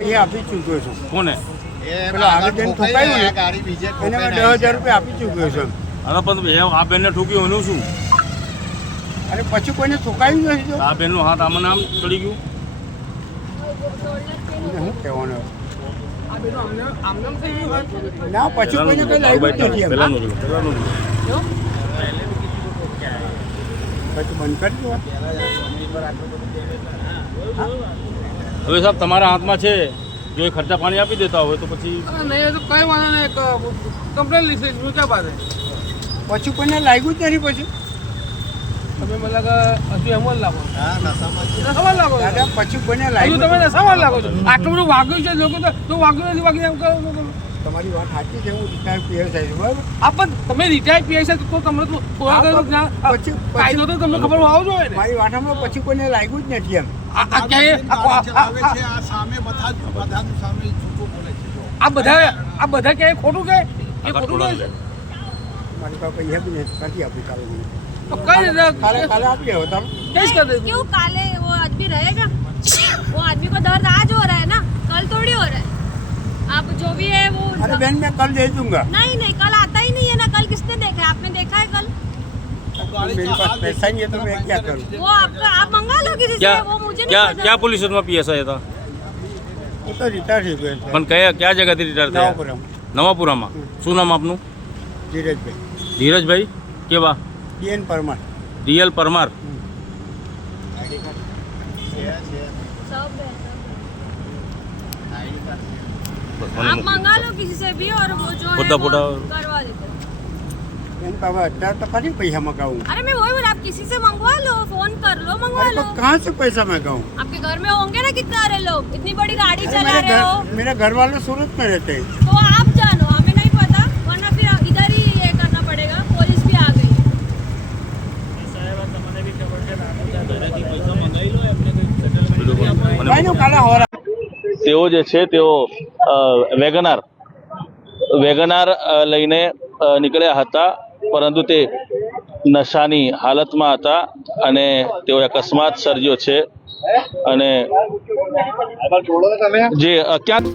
એ આપી ચૂક્યો છું. કોને? પેલા આવેદન ઠોકાયું ને એને મેં 10,000 રૂપિયા આપી ચૂક્યો છું. અરે પણ આ બેનને ઠોક્યું એનું શું? અને પછી કોઈને ઠોકાયું નથી. તો આ બેનનું હાથ આમાં આમ ચડી ગયું. શું કહેવાનું? ના પછી કોઈને કઈ લાગ્યું જ નથી. પેલાનું જોયું. પછી બંધ કરી દો. હવે સાહેબ તમારા હાથમાં છે, જો એ ખર્ચા પાણી આપી દેતા હોય તો પછી નહીં તો કઈ વાંધો નહીં, કમ્પ્લેન લીધી શું ક્યાં પાસે પછી કોઈને લાગ્યું જ નથી. પછી તમે મને લાગે હજુ એમ જ લાગો નશામાં લાગો દાદા પછી કોઈને હજુ લાગ્યું. તમે નશામાં લાગો છો. આટલું બધું વાગ્યું છે લોકો તો વાગ્યું નથી વાગ્યું એમ કરો. તમારી વાત સાચી છે. હું રિટાયર પીએસઆઈ છું, બરાબર. આ પણ તમે રિટાયર પીઆઈ છે તો તમને તો થોડા કાયદો તો તમને ખબર હોવો જોઈએ ને. મારી વાટામાં પછી કોઈને લાગ્યું જ નથી. એમ આ બધા ક્યાંય ખોટું કે એ ખોટું નહીં છે. મારી પાસે પૈસા બી નથી આપી કાલે. તો કઈ રીતે કાલે આપી हो तब કેસ कर देंगे. क्यों काले वो आदमी रहेगा? वो आदमी को दर्द आज हो रहा है ना, कल थोड़ी हो रहा है. आप जो भी है वो अरे बहन मैं कल दे दूंगा. नहीं कल आता ही नहीं है ना. कल किसने देखा है? आपने देखा है कल? मेरे पास पैसा नहीं है तो मैं क्या करूँ. वो आपका आप मंगा लो किसी क्या से. वो मुझे नहीं क्या पता. क्या पुलिस में पीएसआई था? वो तो रिटायर થઈ ગયો છે. પણ કયા જગ્યાથી રિટાયર થયા? નવાપુરમ. નવાપુરામાં. શું નામ આપનું? ધીરજભાઈ ધીરજભાઈ કેવા? DN પરમાર. ડીએલ પરમાર. सब है. आप मंगा लो किसी से भी और वो जो है फोटा वो फोटा करवा देते हैं. એન બાબા અત્યારે તો ફરી પૈસા મગાવું. अरे मैं वही बोला, आप किसी से मंगवा लो, फोन कर लो, मंगवा अरे लो. तो कहाँ से पैसा मंगाऊं. आपके घर में होंगे ना कितने सारे लोग. इतनी बड़ी गाड़ी चला रहे हो मेरे घर वाले सूरत में रहते हैं. तो आप जानो, हमें नहीं पता. वरना फिर इधर ही ये करना पड़ेगा. पुलिस भी आ गई है. ભાઈ નું કાલે હોરા. તેઓ જે છે તેઓ વેગનાર લઈને નીકળ્યા હતા, પરંતુ તે નશાની હાલતમાં હતા અને તેઓ અકસ્માત સર્જ્યો છે. અને જે ક્યાંક